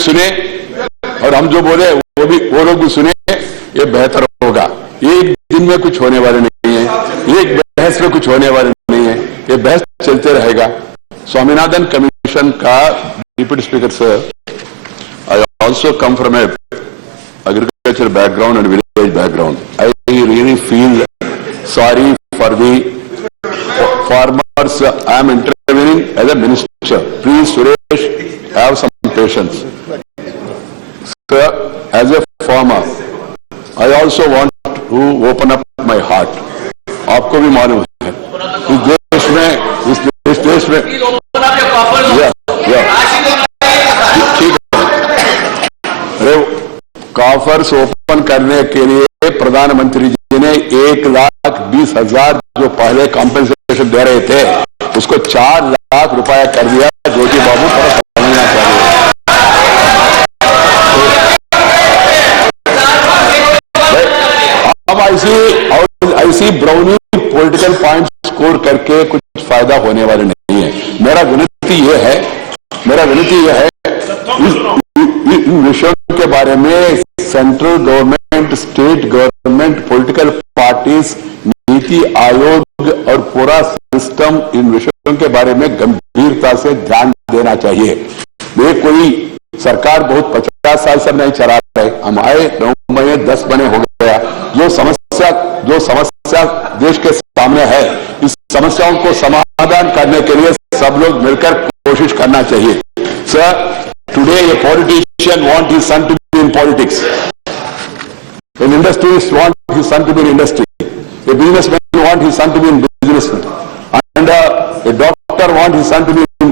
सुने और हम जो बोले वो लोग भी सुने, ये बेहतर होगा। एक दिन में कुछ होने वाले नहीं है, एक बहस में कुछ होने वाले नहीं है, ये बहस चलते रहेगा। स्वामीनाथन कमीशन का deputy speaker sir, I also come from A agriculture background and village background. I really feel sorry for the farmers. I am intervening as a minister. Please, Suresh, have some patience. Sir, as a farmer, I also want to open up my heart. आपको भी मालूम है इस देश में ठीक है, coffers open करने के लिए प्रधानमंत्री जी ने 1,20,000 जो पहले कॉम्पेंसेशन दे रहे थे उसको 4 लाख रुपया कर दिया। ज्योति बाबू थोड़ा समझना चाहिए। अब ऐसी ब्राउनी पॉलिटिकल पॉइंट स्कोर करके कुछ फायदा होने वाले नहीं है। मेरा विनती यह है इन विषयों के बारे में central government, state government, political parties, NITI Aayog और पूरा सिस्टम इन विषयों के बारे में गंभीरता से ध्यान देना चाहिए। ये कोई सरकार बहुत 50 साल से नहीं चला रहे, हम आए 9 महीने 10 महीने हो गया। जो समस्या देश के सामने है, इस समस्याओं को समाधान करने के लिए सब लोग मिलकर कोशिश करना चाहिए। Sir, today a politician wants his son to be in politics. An industrialist wants his son to be in industry. A businessman wants his son to be in business. And a doctor wants his son to be in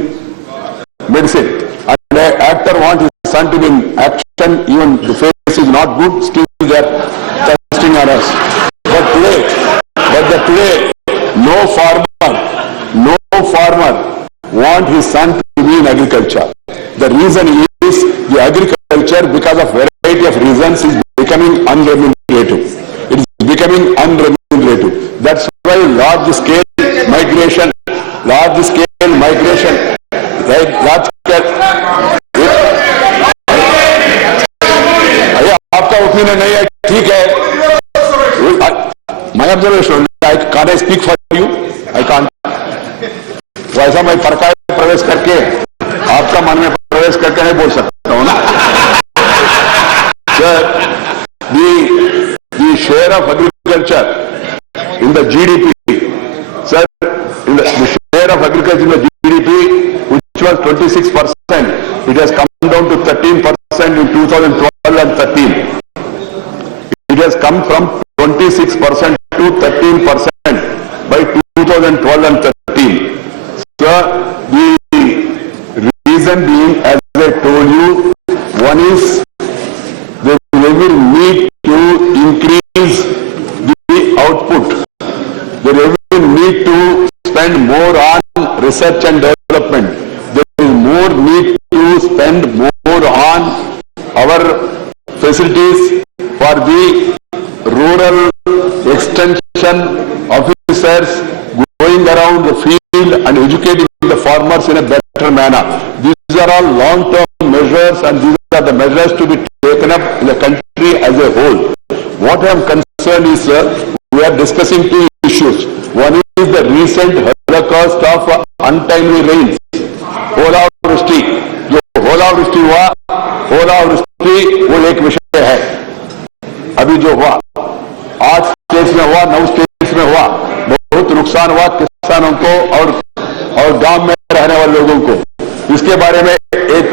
medicine. And an actor wants his son to be in action. Even the face is not good, still they are testing on us. But today, no farmer wants his son to be in agriculture. The reason is the agriculture, because of variety of reasons, is becoming unremunerative. It is becoming unremunerative. That's why large scale migration. आपका opinion नहीं है, ठीक है। My observation, can't I speak for you? I can't. वैसा मैं सरकार प्रवेश करके आपका मन में प्रवेश करके नहीं बोल सकता हूं ना। Sir, the share of agriculture in the GDP, sir, the share of agriculture in the GDP, which was 26%, it has come down to 13% in 2012 and 13. It has come from 26% to 13% by 2012 and 13. Sir, the reason being, as I told you, one is they will need to increase the output. They will need to spend more on research and development. They will more need to spend more on our facilities for the rural extension officers going around the field and educating the farmers in a better manner. These are all long-term measures, and these are the measures to be taken up in the country as a whole. What I am concerned is, we are discussing two issues. One is the recent holocaust of untimely rains. ओलावृष्टि, जो ओलावृष्टि हुआ, ओलावृष्टि वो एक विषय है। अभी जो हुआ 8 स्टेट्स में हुआ, 9 स्टेट्स में हुआ, बहुत नुकसान हुआ किसानों को और गांव में रहने वाले लोगों को। इसके बारे में एक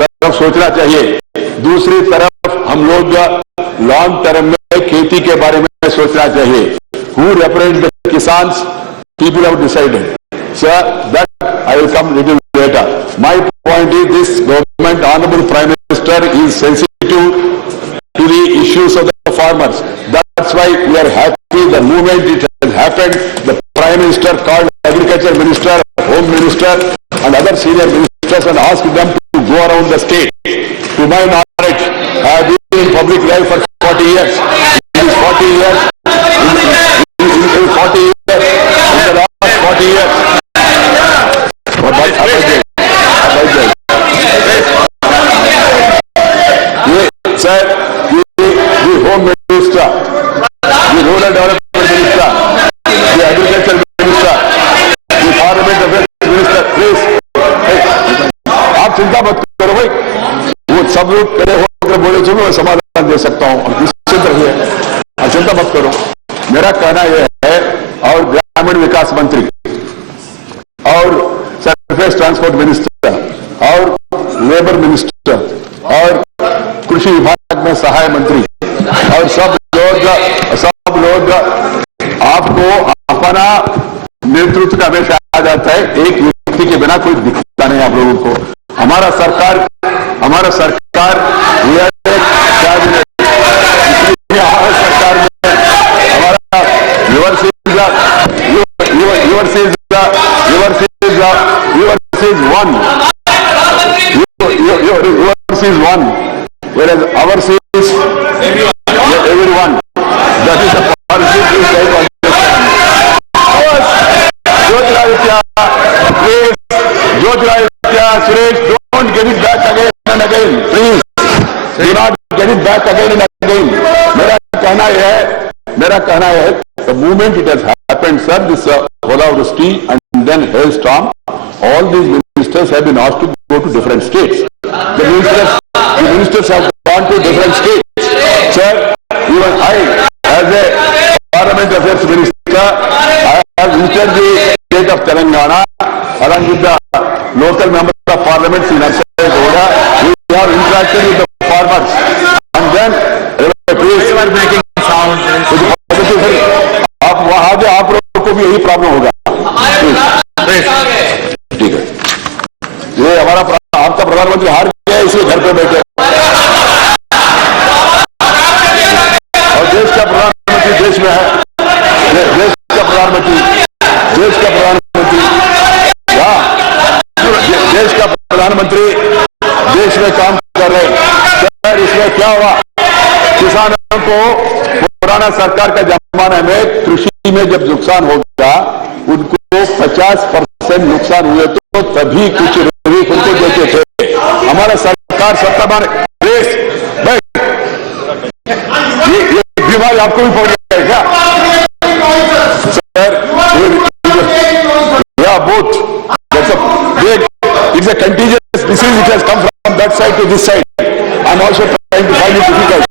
तरफ सोचना चाहिए, दूसरी तरफ हम लोग लॉन्ग टर्म में खेती के बारे में सोचना चाहिए। Who represents the Kisans? People have decided. Sir, that I will come little later. My point is, this government, Honorable Prime Minister, is sensitive to the issues of the farmers. That's why we are happy the moment it has happened. The Prime Minister called Agriculture Minister, Home Minister, and other senior ministers and asked them to go around the state. To my knowledge, I have been in public life for 40 years. In these 40 years, in the last 40 years, Sir, the Home Minister, the Rural Development Minister, the Agriculture Minister, the Parliament Affairs Minister, please. आप चिंता मत करो भाई, वो सब लोग खड़े होकर बोले तो मैं समाधान दे सकता हूँ, निश्चित रहिए, चिंता मत करो। मेरा कहना यह है, और ग्रामीण विकास मंत्री और सरफेस ट्रांसपोर्ट मिनिस्टर और लेबर मिनिस्टर और कृषि विभाग में सहायक मंत्री और सब लोग आपको अपना नेतृत्व का हमेशा आ जाता है, एक व्यक्ति के बिना कोई दिखता नहीं आप लोगों को। हमारा सरकार हमारा सरकार में हमारा yours is one, whereas ours is everyone. That is the policy we try to understand. Jyotiraditya, Suresh, don't get it back again and again, please. Do not get it back again and again. मेरा कहना है, the moment it has happened, sir, this Olavrushti and then hailstorm, all these ministers have been asked to go to different states. The ministers have gone to different states. Sir, even I, as a Parliament Affairs Minister, I have visited the state of Telangana along with the local members of Parliament in Narsapeta. We have interacted with the farmers, and then please are making sound. आप वहां जो आप लोगों को भी यही problem होगा। ठीक है, ये हमारा आपका प्रधानमंत्री हार गया, इसलिए घर पे बैठे, और देश का प्रधानमंत्री देश में है, देश का प्रधानमंत्री देश में काम कर रहे हैं। सर, इसमें क्या हुआ, किसानों को पुराना सरकार का जमाने में कृषि में जब नुकसान होगा उनको 50% नुकसान हुए तो तभी कुछ रिलीफ उनको देते थे। हमारा सरकार सत्ता में ये बीमारी आपको भी पड़ गया है क्या सर? या both, it's a contagious disease, it has come from that side to this side. I'm also trying to find it difficult.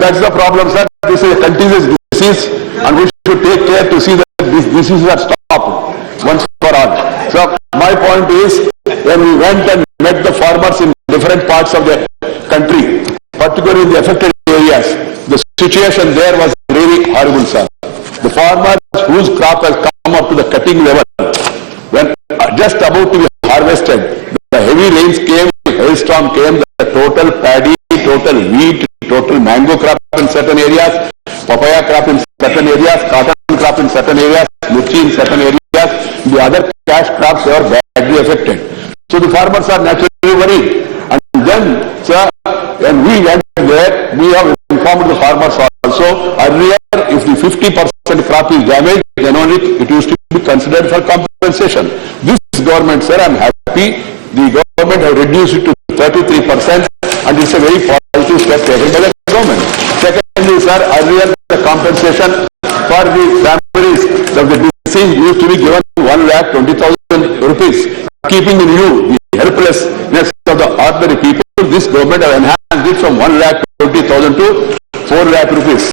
That's the problem, sir. This is a contagious disease and we should take care to see that these diseases are stopped once for all. So my point is, when we went and met the farmers in different parts of the country, particularly in the affected areas, the situation there was really horrible, sir. The farmers whose crop has come up to the cutting level, when just about to be harvested, the heavy rains came, hailstorm came, the total paddy, total wheat, total mango crop in certain areas, papaya crop in certain areas, cotton crop in certain areas, lychee in certain areas, the other cash crops were badly affected. So the farmers are naturally worried. And then, sir, when we went there, we have informed the farmers also. Earlier, if the 50% crop is damaged, then only it used to be considered for compensation. This government, sir, I am happy, the government have reduced it to 33%, and it's a very positive step taken by the government. Secondly, sir, earlier the compensation for the families of the deceased used to be given 1,20,000 rupees. Keeping in view the helplessness of the ordinary people, this government has enhanced it from 1,20,000 to 4 lakh rupees.